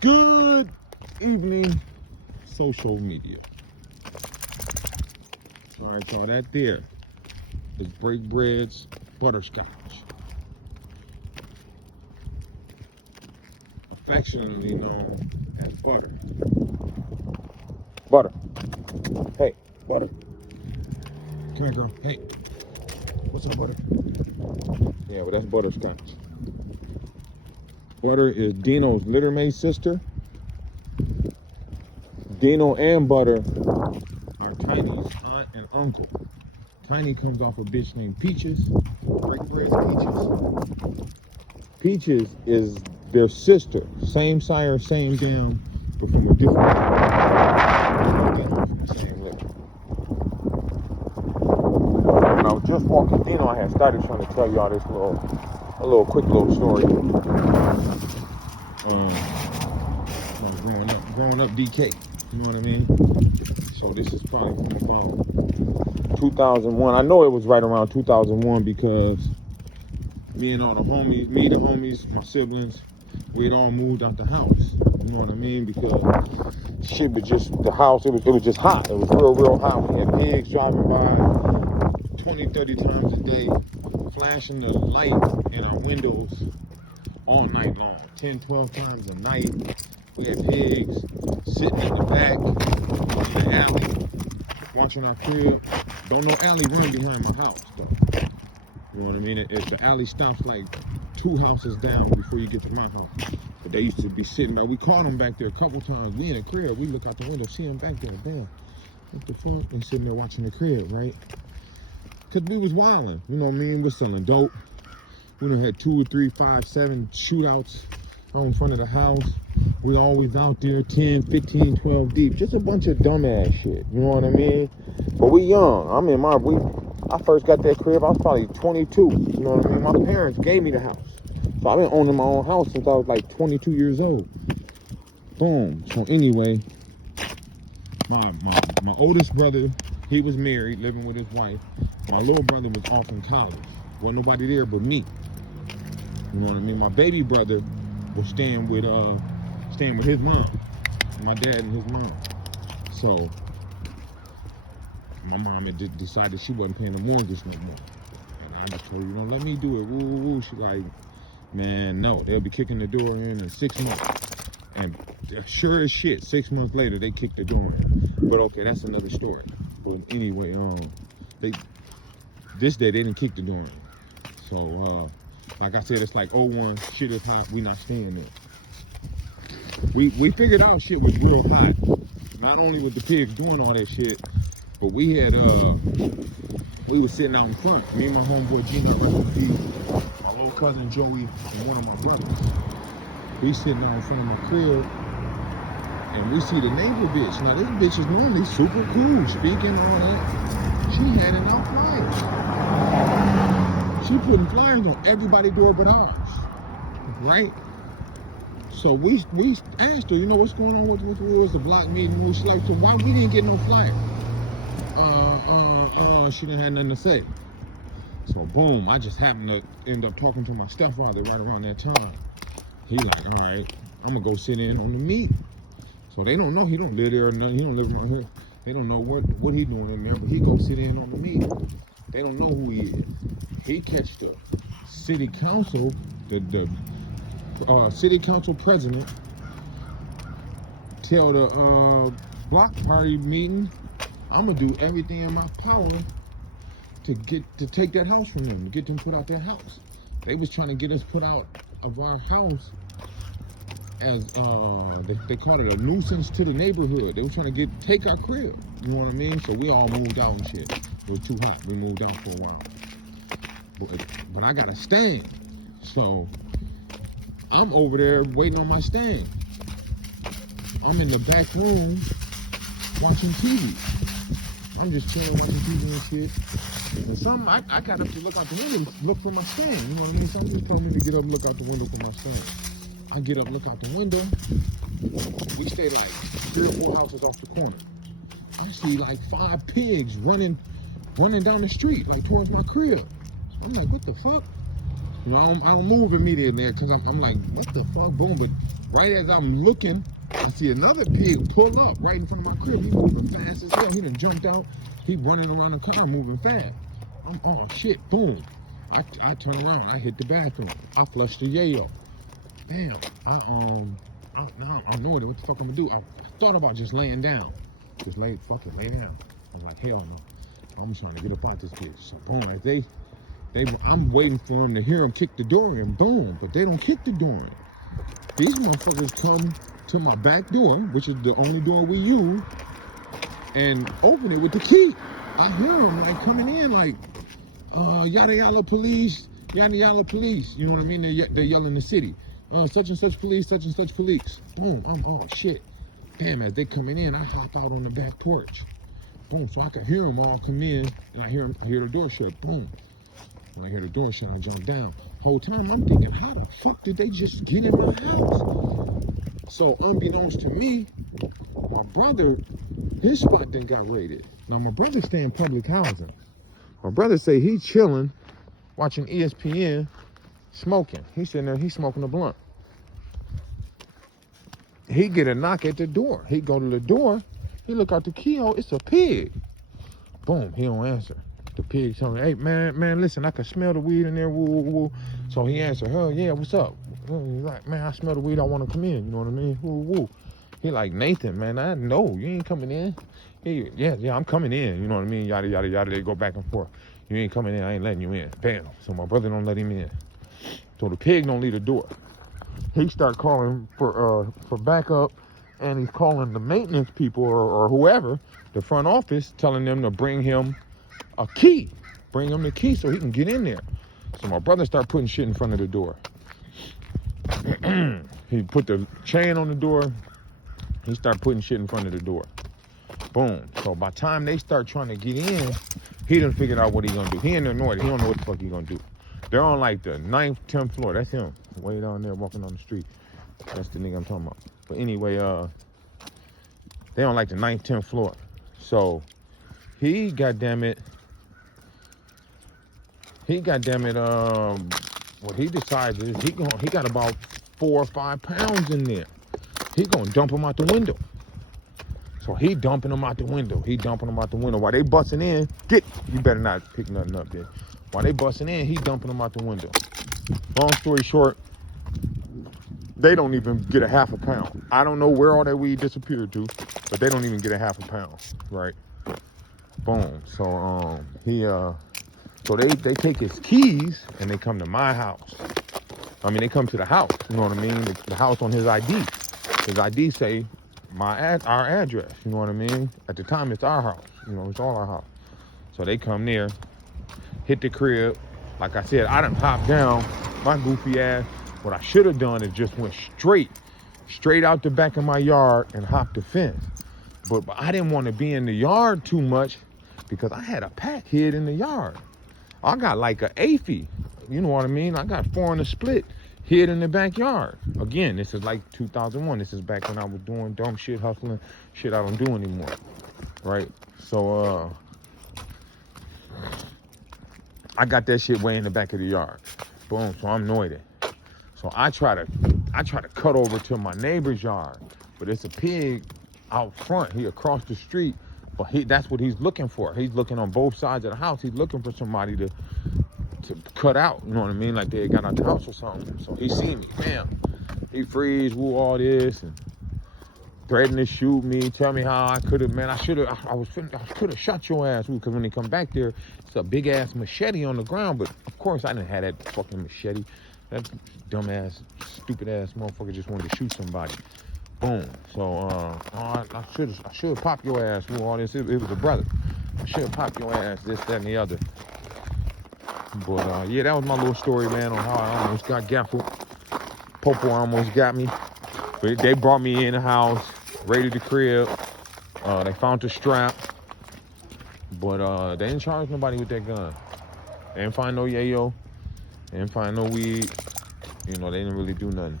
Good evening, social media. All right, y'all, that there is Break Bread's butterscotch. Affectionately known as butter. Butter. Hey, butter. Come here, girl. Hey. What's up, butter? Yeah, well, that's butterscotch. Butter is Dino's littermate sister. Dino and Butter are Tiny's aunt and uncle. Tiny comes off a bitch named Peaches. Break Bread's Peaches. Peaches is their sister. Same sire, same damn, but from a different from the same litter. When I was just walking Dino, I had started trying to tell y'all this quick little story. Growing up DK. You know what I mean? So this is probably from about 2001. I know it was right around 2001 because me and all the homies, my siblings, we'd all moved out the house. You know what I mean? Because shit was just, the house, it was just hot. It was real hot. We had pigs driving by 20, 30 times a day, flashing the light in our windows all night long, 10, 12 times a night. We had pigs sitting in the back, in the alley, watching our crib. Don't know alley run behind my house, though. You know what I mean? If the alley stops like 2 houses down before you get to my house. But they used to be sitting there. We caught them back there a couple times. We in the crib. We look out the window, see them back there. Damn, what the fuck? And sitting there watching the crib, right? Because we was wilding. You know what I mean? We're selling dope. We done had 2, 3, 5, 7 shootouts out in front of the house. We always out there 10, 15, 12 deep. Just a bunch of dumbass shit. You know what I mean? But we young. I first got that crib, I was probably 22. You know what I mean? My parents gave me the house. So I've been owning my own house since I was like 22 years old. Boom. So anyway, my oldest brother, he was married, living with his wife. My little brother was off in college. Wasn't nobody there but me. You know what I mean? My baby brother was staying with his mom, my dad and his mom. So my mom had decided she wasn't paying the mortgage no more. And I just told her, let me do it. Woo. She like, man, no, they'll be kicking the door in 6 months. And sure as shit, 6 months later, they kicked the door in. But okay, that's another story. But anyway, this day they didn't kick the door in. So, like I said, it's like 01, shit is hot, we not staying there. We figured out shit was real hot. Not only with the pigs doing all that shit, but we was sitting out in front. Me and my homeboy Gina, my little cousin Joey, and one of my brothers. We sitting out in front of my crib, and we see the neighbor bitch. Now this bitch is normally super cool, speaking all that. She handing out flyers. She putting flyers on everybody's door but ours, right? So we asked her, what's going on with was the block meeting? We was like, so why we didn't get no flyer? She didn't have nothing to say. So boom, I just happened to end up talking to my stepfather right around that time. He like, all right, I'm gonna go sit in on the meeting. So they don't know he don't live there or nothing. He don't live around here. They don't know what he doing in there, but he go sit in on the meeting. They don't know who he is. He catch the city council, the city council president, tell the block party meeting, I'm gonna do everything in my power to take that house from them, to get them put out their house. They was trying to get us put out of our house as they called it a nuisance to the neighborhood. They were trying to take our crib. You know what I mean? So we all moved out and shit. It was too hot. We moved out for a while. But I got a stand. So I'm over there waiting on my stand. I'm in the back room watching TV. I'm just chilling, watching TV and shit. And I got up to look out the window, look for my stand. You know what I mean? Something told me to get up and look out the window for my stand. I get up, look out the window. We stay like 3 or 4 houses off the corner. I see like 5 pigs running down the street, like towards my crib. I'm like, what the fuck? You know, I don't move immediately there because I'm like, what the fuck, boom. But right as I'm looking, I see another pig pull up right in front of my crib. He's moving fast as hell. He done jumped out. He running around the car moving fast. I'm, oh shit, boom. I turn around, I hit the bathroom. I flush the yayo. Damn, I know what the fuck I'm gonna do. I thought about just laying down. Just lay down. I'm like, hell no. I'm trying to get up out this bitch. So boom, as I'm waiting for them to hear them kick the door in, boom, but they don't kick the door in. These motherfuckers come to my back door, which is the only door we use, and open it with the key. I hear them like coming in like, yada yada police, yada yada police. You know what I mean? They're yelling the city. Such and such police, such and such police. Boom, oh shit. Damn, as they coming in, I hopped out on the back porch. Boom, so I could hear them all come in, and I hear the door shut. Boom. When I hear the door shut, I jump down. Whole time I'm thinking, how the fuck did they just get in my house? So unbeknownst to me, my brother, his spot then got raided. Now my brother stay in public housing. My brother say he chilling, watching ESPN, smoking. He's sitting there, he's smoking a blunt. He get a knock at the door. He go to the door, he look out the keyhole, it's a pig. Boom, he don't answer. The pig telling me, hey man, listen, I can smell the weed in there, woo, woo, woo. So he answered, oh yeah, what's up? He's like, man, I smell the weed, I want to come in, you know what I mean? Woo, woo. He like, Nathan, man, I know, you ain't coming in. Yeah, I'm coming in, you know what I mean? Yada, yada, yada, they go back and forth. You ain't coming in, I ain't letting you in. Bam. So my brother don't let him in. So the pig don't leave the door. He start calling for backup, and he's calling the maintenance people or whoever, the front office, telling them to bring him a key. Bring him the key so he can get in there. So my brother start putting shit in front of the door. He put the chain on the door. He start putting shit in front of the door. Boom. So by the time they start trying to get in, he done figured out what he gonna do. He in the north. He don't know what the fuck he gonna do. They're on like the 9th, 10th floor. That's him. Way down there walking on the street. That's the nigga I'm talking about. But anyway, they on like the 9th, 10th floor. So he, goddamn it, what he decides is he got about 4 or 5 pounds in there. He gonna dump them out the window. So he dumping them out the window. While they busting in, you better not pick nothing up there. While they busting in, he dumping them out the window. Long story short, they don't even get a half a pound. I don't know where all that weed disappeared to, but they don't even get a half a pound, right? Boom. So so they take his keys and they come to my house. I mean, they come to the house. You know what I mean? The house on his ID. His ID say our address. You know what I mean? At the time, it's our house. You know, it's all our house. So they come there, hit the crib. Like I said, I done hopped down my goofy ass. What I should have done is just went straight out the back of my yard and hopped the fence. But I didn't want to be in the yard too much because I had a pack hid in the yard. I got like an AFI, you know what I mean? I got 4 in a split hid in the backyard. Again, this is like 2001. This is back when I was doing dumb shit, hustling, shit I don't do anymore, right? So, I got that shit way in the back of the yard. Boom, so I'm annoyed. So I try to cut over to my neighbor's yard, but it's a pig out front. He across the street, but that's what he's looking for. He's looking on both sides of the house. He's looking for somebody to cut out, you know what I mean? Like they got out the house or something. So he seen me, damn. He freeze, woo, all this, and threatened to shoot me, tell me how I could have, man, I could have shot your ass, because when they come back there, it's a big ass machete on the ground, but of course I didn't have that fucking machete. That dumbass, stupid ass motherfucker just wanted to shoot somebody. Boom. So I should have popped your ass, woo, all this. It was a brother. I should have popped your ass, this, that, and the other. But yeah, that was my little story, man, on how I almost got gaffled. Popo almost got me. But they brought me in the house, raided the crib. They found the strap. But they didn't charge nobody with that gun. They didn't find no yayo. They didn't find no weed. You know, they didn't really do nothing.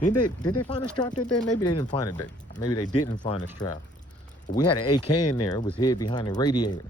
Did they find a strap that day? Maybe they didn't find it. Maybe they didn't find a strap. But we had an AK in there. It was hid behind the radiator.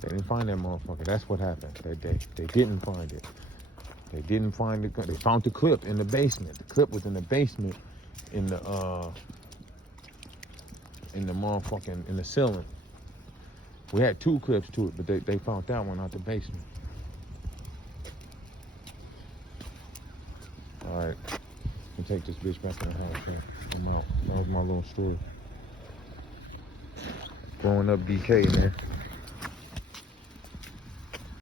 They didn't find that motherfucker. That's what happened that day. They didn't find it. They didn't find the gun. They found the clip in the basement. The clip was in the basement in the motherfucking, in the ceiling. We had 2 clips to it, but they found that one out the basement. All right, I'm take this bitch back in the house, man. I'm out. That was my little story. Growing up DK, man.